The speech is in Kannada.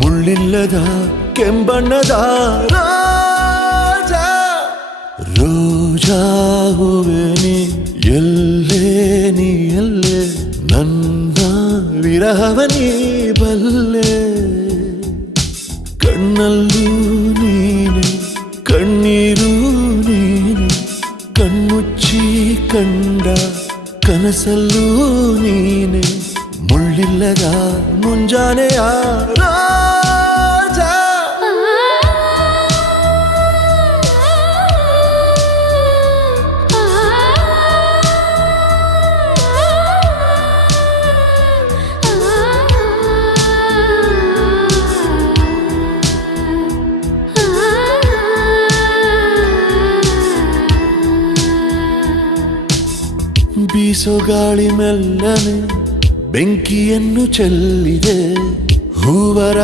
ಮುಳ್ಳಿಲ್ಲದ ಕೆಂಬಣ್ಣದ ರೋಜಾ ರೋಜಾ ಹೂವೆ ನೀ ಎಲ್ಲೇ ನೀ ಎಲ್ಲೇ ನನ್ನ ವಿರಹವ ನೀ ಬಲ್ಲೆ ಕಣ್ಣಲ್ಲೂ ನೀನೆ ಕಣ್ಣೀರು ನೀನೆ ಕಣ್ಮುಚ್ಚಿ ಕಂಡ ಕನಸಲ್ಲೂ ನೀನೆ ಮುಳ್ಳಿಲ್ಲದ ಮುಂಜಾನೆಯ ರಾಜಾ ಬೀಸೋ ಗಾಳಿ ಮೆಲ್ಲನೆ ಬೆಂಕಿಯನ್ನು ಚೆಲ್ಲಿದೆ ಹೂವರ